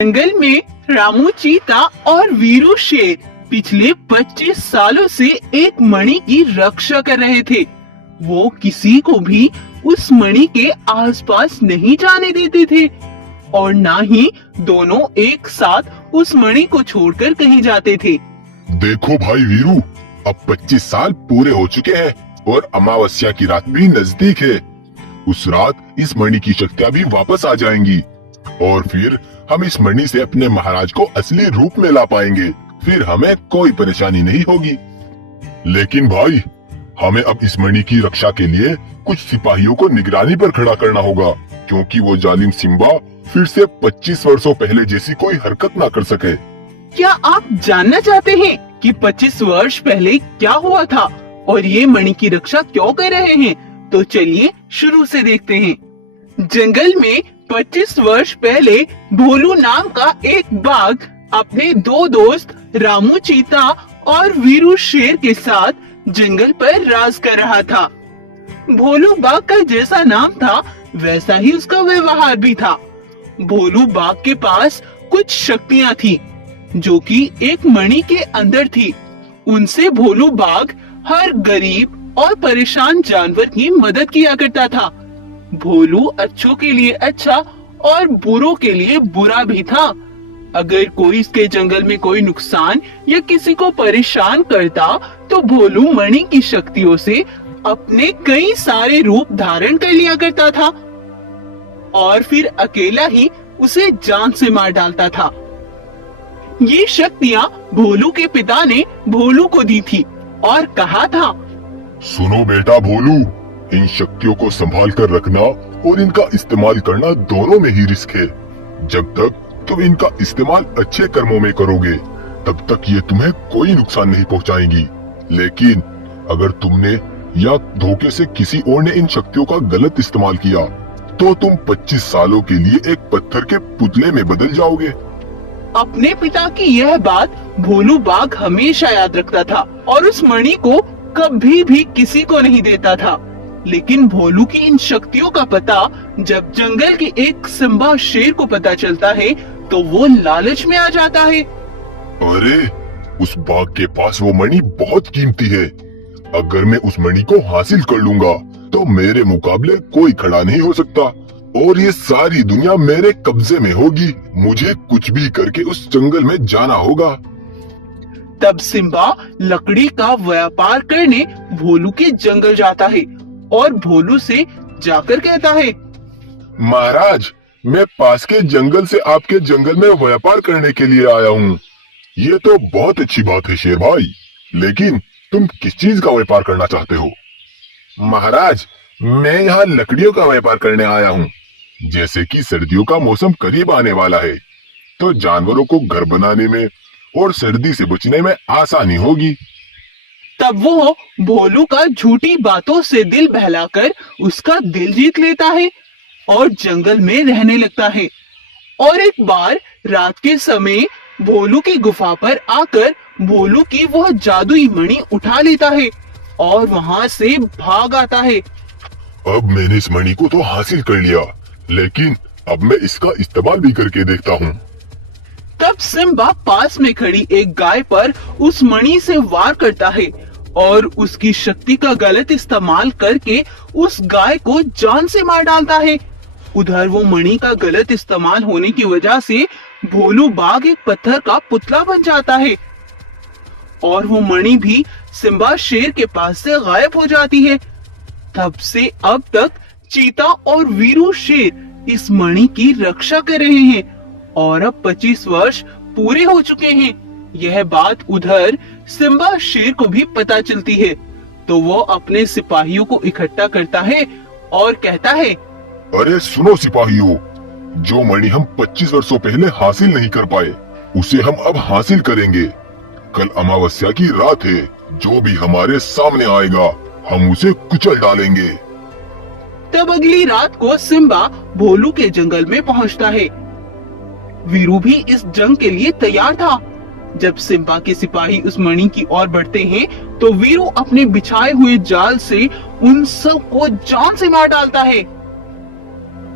जंगल में रामू चीता और वीरू शेर पिछले 25 सालों से एक मणि की रक्षा कर रहे थे। वो किसी को भी उस मणि के आसपास नहीं जाने देते थे और ना ही दोनों एक साथ उस मणि को छोड़कर कहीं जाते थे। देखो भाई वीरू, अब 25 साल पूरे हो चुके हैं और अमावस्या की रात भी नजदीक है। उस रात इस मणि की शक्तियाँ भी वापस आ जाएंगी और फिर हम इस मणि से अपने महाराज को असली रूप में ला पाएंगे। फिर हमें कोई परेशानी नहीं होगी। लेकिन भाई, हमें अब इस मणि की रक्षा के लिए कुछ सिपाहियों को निगरानी पर खड़ा करना होगा, क्योंकि वो जालिम सिम्बा फिर से 25 वर्षों पहले जैसी कोई हरकत ना कर सके। क्या आप जानना चाहते हैं कि 25 वर्ष पहले क्या हुआ था और ये मणि की रक्षा क्यों कर रहे हैं? तो चलिए शुरू से देखते हैं। जंगल में 25 वर्ष पहले भोलू नाम का एक बाघ अपने दो दोस्त रामू चीता और वीरू शेर के साथ जंगल पर राज कर रहा था। भोलू बाघ का जैसा नाम था वैसा ही उसका व्यवहार भी था। भोलू बाघ के पास कुछ शक्तियां थी जो कि एक मणि के अंदर थी। उनसे भोलू बाघ हर गरीब और परेशान जानवर की मदद किया करता था। भोलू अच्छों के लिए अच्छा और बुरों के लिए बुरा भी था। अगर कोई इसके जंगल में कोई नुकसान या किसी को परेशान करता तो भोलू मणि की शक्तियों से अपने कई सारे रूप धारण कर लिया करता था और फिर अकेला ही उसे जान से मार डालता था। ये शक्तियाँ भोलू के पिता ने भोलू को दी थी और कहा था, सुनो बेटा भोलू, इन शक्तियों को संभाल कर रखना और इनका इस्तेमाल करना दोनों में ही रिस्क है। जब तक तुम इनका इस्तेमाल अच्छे कर्मों में करोगे तब तक ये तुम्हें कोई नुकसान नहीं पहुंचाएंगी। लेकिन अगर तुमने या धोखे से किसी और ने इन शक्तियों का गलत इस्तेमाल किया तो तुम 25 सालों के लिए एक पत्थर के पुतले में बदल जाओगे। अपने पिता की यह बात भोलू बाघ हमेशा याद रखता था और उस मणि को कभी भी किसी को नहीं देता था। लेकिन भोलू की इन शक्तियों का पता जब जंगल के एक सिम्बा शेर को पता चलता है तो वो लालच में आ जाता है। अरे, उस बाघ के पास वो मणि बहुत कीमती है। अगर मैं उस मणि को हासिल कर लूंगा तो मेरे मुकाबले कोई खड़ा नहीं हो सकता और ये सारी दुनिया मेरे कब्जे में होगी। मुझे कुछ भी करके उस जंगल में जाना होगा। तब सिम्बा लकड़ी का व्यापार करने भोलू के जंगल जाता है और भोलू से जाकर कहता है, महाराज, मैं पास के जंगल से आपके जंगल में व्यापार करने के लिए आया हूँ। ये तो बहुत अच्छी बात है शेर भाई, लेकिन तुम किस चीज का व्यापार करना चाहते हो? महाराज, मैं यहाँ लकड़ियों का व्यापार करने आया हूँ। जैसे कि सर्दियों का मौसम करीब आने वाला है तो जानवरों को घर बनाने में और सर्दी से बचने में आसानी होगी। तब वो भोलू का झूठी बातों से दिल बहलाकर उसका दिल जीत लेता है और जंगल में रहने लगता है। और एक बार रात के समय भोलू की गुफा पर आकर भोलू की वह जादुई मणि उठा लेता है और वहां से भाग आता है। अब मैंने इस मणि को तो हासिल कर लिया, लेकिन अब मैं इसका इस्तेमाल भी करके देखता हूँ। तब सिम्बा पास में खड़ी एक गाय पर उस मणि से वार करता है और उसकी शक्ति का गलत इस्तेमाल करके उस गाय को जान से मार डालता है। उधर वो मणि का गलत इस्तेमाल होने की वजह से भोलू बाघ एक पत्थर का पुतला बन जाता है और वो मणि भी सिम्बा शेर के पास से गायब हो जाती है। तब से अब तक चीता और वीरू शेर इस मणि की रक्षा कर रहे हैं और अब 25 वर्ष पूरे हो चुके हैं। यह बात उधर सिम्बा शेर को भी पता चलती है तो वो अपने सिपाहियों को इकट्ठा करता है और कहता है, अरे सुनो सिपाहियों, जो मणि हम 25 वर्षों पहले हासिल नहीं कर पाए उसे हम अब हासिल करेंगे। कल अमावस्या की रात है, जो भी हमारे सामने आएगा हम उसे कुचल डालेंगे। तब अगली रात को सिम्बा भोलू के जंगल में पहुंचता है। वीरू भी इस जंग के लिए तैयार था। जब सिम्बा के सिपाही उस मणि की ओर बढ़ते हैं तो वीरू अपने बिछाए हुए जाल से उन सब को जान से मार डालता है।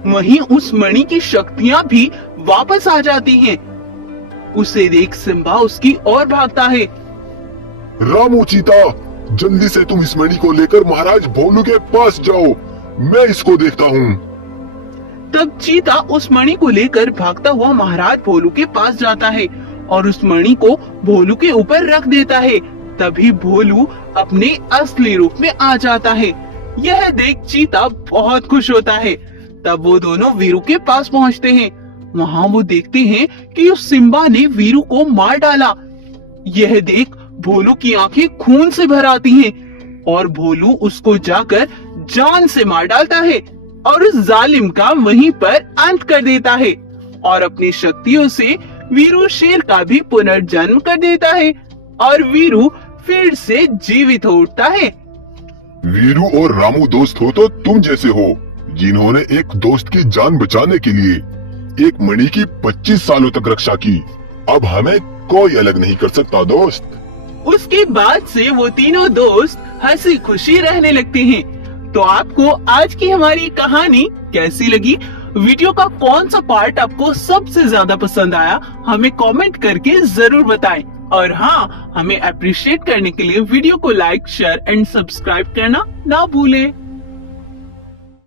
वहीं उस मणि की शक्तियां भी वापस आ जाती हैं। उसे देख सिम्बा उसकी ओर भागता है। रामू चीता, जल्दी से तुम इस मणि को लेकर महाराज भोलू के पास जाओ, मैं इसको देखता हूँ। तब चीता उस मणि को लेकर भागता हुआ महाराज भोलू के पास जाता है और उस मणि को भोलू के ऊपर रख देता है। तभी भोलू अपने असली रूप में आ जाता है। यह देख चीता बहुत खुश होता है। तब वो दोनों वीरू के पास पहुंचते हैं। वहाँ वो देखते हैं कि उस सिम्बा ने वीरू को मार डाला। यह देख भोलू की आंखें खून से भर आती हैं और भोलू उसको जाकर जान से मार डालता है और उस जालिम का वहीं पर अंत कर देता है और अपनी शक्तियों से वीरू शेर का भी पुनर्जन्म कर देता है और वीरू फिर से जीवित हो उठता है। वीरू और रामू दोस्त हो तो तुम जैसे हो, जिन्होंने एक दोस्त की जान बचाने के लिए एक मणि की 25 सालों तक रक्षा की। अब हमें कोई अलग नहीं कर सकता दोस्त। उसके बाद से वो तीनों दोस्त हंसी खुशी रहने लगते हैं। तो आपको आज की हमारी कहानी कैसी लगी? वीडियो का कौन सा पार्ट आपको सबसे ज्यादा पसंद आया? हमें कमेंट करके जरूर बताएं। और हाँ, हमें अप्रिशिएट करने के लिए वीडियो को लाइक, शेयर एंड सब्सक्राइब करना ना भूलें।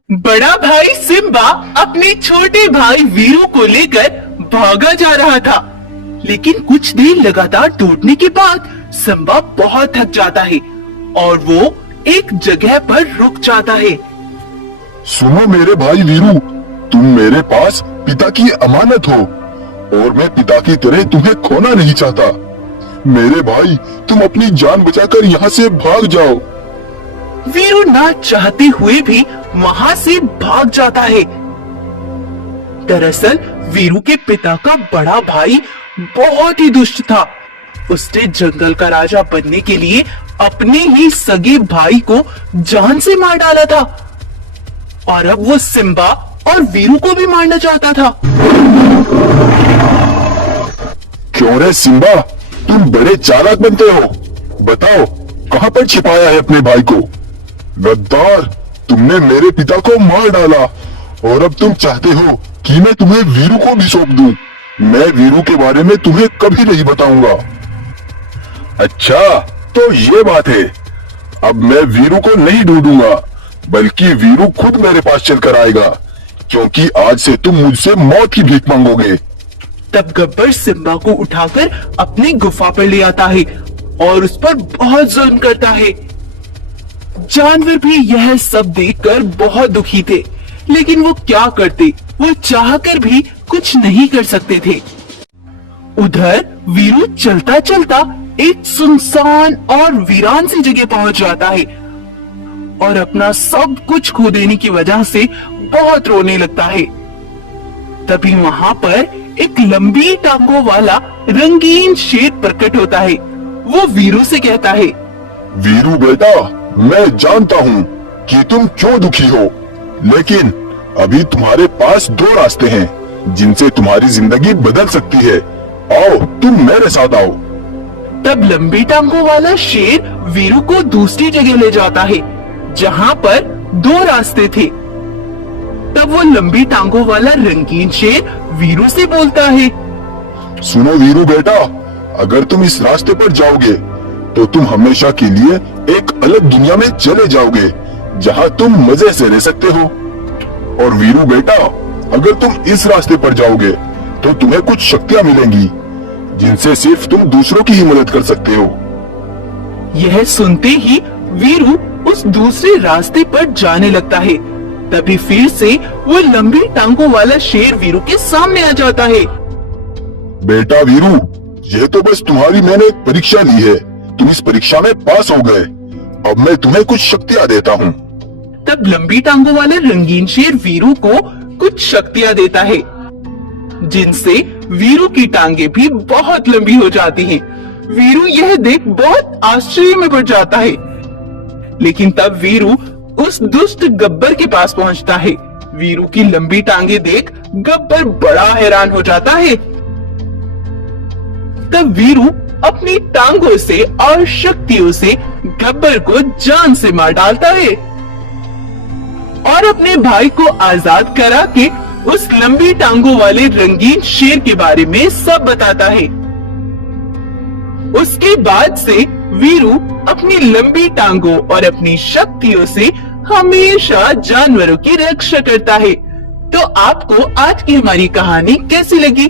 बड़ा भाई सिम्बा अपने छोटे भाई वीरू को लेकर भागा जा रहा था, लेकिन कुछ देर लगातार दौड़ने के बाद सिम्बा बहुत थक जाता है और वो एक जगह पर रुक जाता है। सुनो मेरे भाई वीरू, तुम मेरे पास पिता की अमानत हो और मैं पिता की तरह तुम्हें खोना नहीं चाहता। मेरे भाई, तुम अपनी जान बचाकर यहाँ से भाग जाओ। वीरू ना चाहते हुए भी वहाँ से भाग जाता है। दरअसल वीरू के पिता का बड़ा भाई बहुत ही दुष्ट था। उसने जंगल का राजा बनने के लिए अपने ही सगे भाई को जान से मार डाला था और अब वो सिम्बा और वीरू को भी मारना चाहता था। क्यों रे सिम्बा, तुम बड़े चालाक बनते हो। बताओ, कहाँ पर छिपाया है अपने भाई को? गद्दार, तुमने मेरे पिता को मार डाला और अब तुम चाहते हो कि मैं तुम्हें वीरू को भी सौंप दूं। मैं वीरू के बारे में तुम्हें कभी नहीं बताऊंगा। अच्छा, तो ये बात है। अब मैं वीरू को नहीं ढूंढूंगा, बल्कि वीरू खुद मेरे पास चलकर आएगा, क्योंकि आज से तुम मुझसे मौत की भीख मांगोगे। तब गब्बर सिम्बा को उठाकर अपनी गुफा पर ले आता है और उस पर बहुत जुल्म करता है। जानवर भी यह सब देखकर बहुत दुखी थे, लेकिन वो क्या करते? वो चाहकर भी कुछ नहीं कर सकते थे। उधर वीरू चलता चलता एक सुनसान और वीरान सी जगह पहुंच जाता है और अपना सब कुछ खो देने की वजह से बहुत रोने लगता है। तभी वहाँ पर एक लंबी टांगों वाला रंगीन शेर प्रकट होता है। वो वीरू से कहता है, वीरू बेटा, मैं जानता हूँ कि तुम क्यों दुखी हो, लेकिन अभी तुम्हारे पास 2 रास्ते हैं जिनसे तुम्हारी जिंदगी बदल सकती है। आओ, तुम मेरे साथ आओ। तब लंबी टांगों वाला शेर वीरू को दूसरी जगह ले जाता है जहाँ पर 2 रास्ते थे। तब वो लंबी टांगों वाला रंगीन शेर वीरू से बोलता है, सुनो वीरू बेटा, अगर तुम इस रास्ते पर जाओगे तो तुम हमेशा के लिए एक अलग दुनिया में चले जाओगे जहाँ तुम मजे से रह सकते हो। और वीरू बेटा, अगर तुम इस रास्ते पर जाओगे तो तुम्हें कुछ शक्तियाँ मिलेंगी जिनसे सिर्फ तुम दूसरों की ही मदद कर सकते हो। यह सुनते ही वीरू उस दूसरे रास्ते पर जाने लगता है। तभी फिर से वो लंबी टांगों वाला शेर वीरू के सामने आ जाता है। बेटा वीरू, यह तो बस तुम्हारी मैंने एक परीक्षा ली है। तुम इस परीक्षा में पास हो गए। अब मैं तुम्हें कुछ शक्तियाँ देता हूँ। तब लंबी टांगों वाले रंगीन शेर वीरू को कुछ शक्तियाँ देता है, जिनसे वीरू की टांगे भी बहुत लंबी हो जाती हैं। वीरू यह देख बहुत आश्चर्य में पड़ जाता है, लेकिन तब वीरू उस दुष्ट गब्बर के पास पहुंचता है। वीरू की लंबी टांगे देख गब्बर बड़ा हैरान हो जाता है। तब वीरू अपनी टांगों से और शक्तियों से गब्बर को जान से मार डालता है और अपने भाई को आजाद करा के उस लंबी टांगों वाले रंगीन शेर के बारे में सब बताता है। उसके बाद से वीरू अपनी लंबी टांगों और अपनी शक्तियों से हमेशा जानवरों की रक्षा करता है। तो आपको आज की हमारी कहानी कैसी लगी?